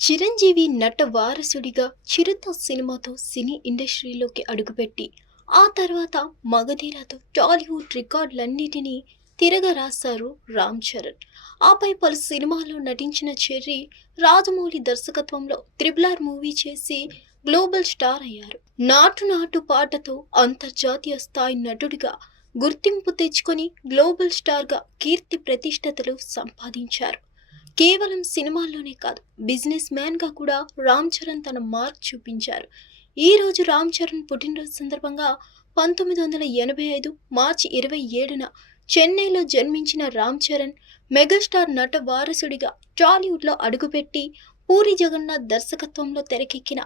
చిరంజీవి నట వారసుడిగా 'చిరుత' సినిమాతో సినీ ఇండస్ట్రీలోకి అడుగుపెట్టి, ఆ తర్వాత 'మగధీర'తో టాలీవుడ్ రికార్డులన్నిటినీ తిరగరాశారు రామ్ చరణ్. ఆపై పలు సినిమాల్లో నటించిన చెర్రీ, రాజమౌళి దర్శకత్వంలో 'త్రిబుల్ ఆర్' మూవీ చేసి గ్లోబల్ స్టార్ అయ్యారు. 'నాటు నాటు' పాటతో అంతర్జాతీయ స్థాయి నటుడిగా గుర్తింపు తెచ్చుకొని గ్లోబల్ స్టార్గా కీర్తి ప్రతిష్టతలు సంపాదించారు. కేవలం సినిమాల్లోనే కాదు, బిజినెస్ మ్యాన్గా కూడా రామ్ చరణ్ తన మార్క్ చూపించారు. ఈరోజు రామ్ చరణ్ పుట్టినరోజు సందర్భంగా 1985 మార్చి 27న చెన్నైలో జన్మించిన రామ్ చరణ్ మెగాస్టార్ నట వారసుడిగా టాలీవుడ్లో అడుగుపెట్టి, పూరి జగన్నాథ్ దర్శకత్వంలో తెరకెక్కిన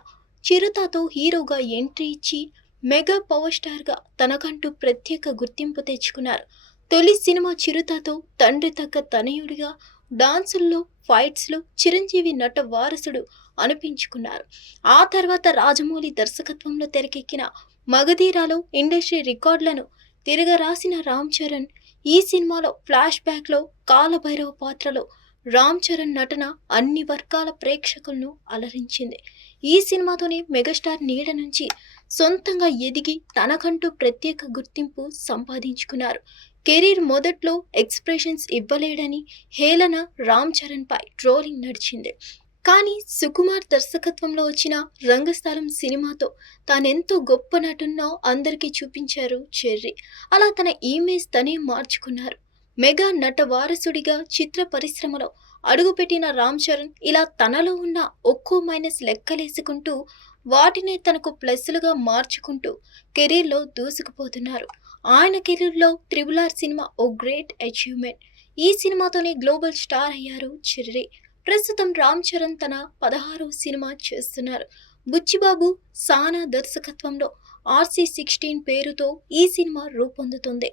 'చిరుత'తో హీరోగా ఎంట్రీ ఇచ్చి మెగా పవర్ స్టార్గా తనకంటూ ప్రత్యేక గుర్తింపు తెచ్చుకున్నారు. తొలి సినిమా 'చిరుత'తో తండ్రి తగ్గ తనయుడిగా డాన్సుల్లో, ఫైట్స్లో చిరంజీవి నట వారసుడు అనిపించుకున్నారు. ఆ తర్వాత రాజమౌళి దర్శకత్వంలో తెరకెక్కిన 'మగధీర'లో ఇండస్ట్రీ రికార్డులను తిరగరాసిన రామ్ చరణ్, ఈ సినిమాలో ఫ్లాష్ బ్యాక్లో కాలభైరవ పాత్రలో రామ్ చరణ్ నటన అన్ని వర్గాల ప్రేక్షకులను అలరించింది. ఈ సినిమాతోనే మెగాస్టార్ నీడ నుంచి సొంతంగా ఎదిగి తనకంటూ ప్రత్యేక గుర్తింపు సంపాదించుకున్నారు. కెరీర్ మొదట్లో ఎక్స్ప్రెషన్స్ ఇవ్వలేడని హేళన రామ్ చరణ్ పై ట్రోలింగ్ నడిచింది. కానీ సుకుమార్ దర్శకత్వంలో వచ్చిన రంగస్థలం సినిమాతో తానెంతో గొప్ప నటున్నో అందరికీ చూపించారు చెర్రీ. అలా తన ఇమేజ్ తనే మార్చుకున్నారు. మెగా నట వారసుడిగా చిత్ర పరిశ్రమలో అడుగుపెట్టిన రామ్ చరణ్ ఇలా తనలో ఉన్న ఒక్కో మైనస్ లెక్కలేసుకుంటూ వాటినే తనకు ప్లస్లుగా మార్చుకుంటూ కెరీర్లో దూసుకుపోతున్నారు. ఆయన కెరీర్లో 'త్రిబుల్ ఆర్' సినిమా ఓ గ్రేట్ అచీవ్మెంట్. ఈ సినిమాతోనే గ్లోబల్ స్టార్ అయ్యారు చెర్రీ. ప్రస్తుతం రామ్ చరణ్ తన 16వ సినిమా చేస్తున్నారు. బుచ్చిబాబు, సానా దర్శకత్వంలో RC16 పేరుతో ఈ సినిమా రూపొందుతుంది.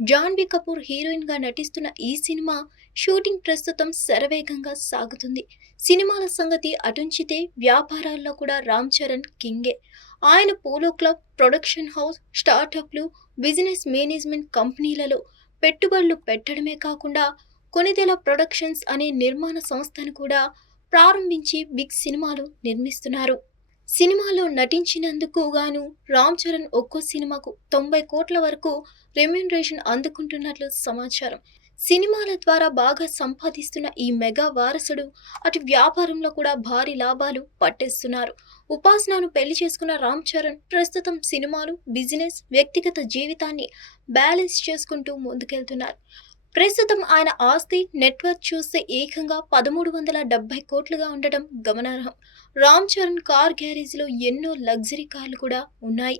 జాన్వీ కపూర్ హీరోయిన్గా నటిస్తున్న ఈ సినిమా షూటింగ్ ప్రస్తుతం శరవేగంగా సాగుతుంది. సినిమాల సంగతి అటుంచితే వ్యాపారాల్లో కూడా రామ్ చరణ్ కింగే. ఆయన పోలో క్లబ్, ప్రొడక్షన్ హౌస్, స్టార్టప్లు, బిజినెస్ మేనేజ్మెంట్ కంపెనీలలో పెట్టుబడులు పెట్టడమే కాకుండా కొనిదెల ప్రొడక్షన్స్ అనే నిర్మాణ సంస్థను కూడా ప్రారంభించి బిగ్ సినిమాలు నిర్మిస్తున్నారు. సినిమాలో నటించినందుకు గాను రామ్ చరణ్ ఒక్కో సినిమాకు 90 కోట్ల వరకు రెమ్యూనరేషన్ అందుకుంటున్నట్లు సమాచారం. సినిమాల ద్వారా బాగా సంపాదిస్తున్న ఈ మెగా వారసుడు అటు వ్యాపారంలో కూడా భారీ లాభాలు పట్టేస్తున్నారు. ఉపాసనను పెళ్లి చేసుకున్న రామ్ చరణ్ ప్రస్తుతం సినిమాలు, బిజినెస్, వ్యక్తిగత జీవితాన్ని బ్యాలెన్స్ చేసుకుంటూ ముందుకెళ్తున్నారు. ప్రస్తుతం ఆయన ఆస్తి నెట్వర్క్ చూస్తే ఏకంగా 1370 కోట్లుగా ఉండటం గమనార్హం. రామ్ చరణ్ కార్ గ్యారేజ్లో ఎన్నో లగ్జరీ కార్లు కూడా ఉన్నాయి.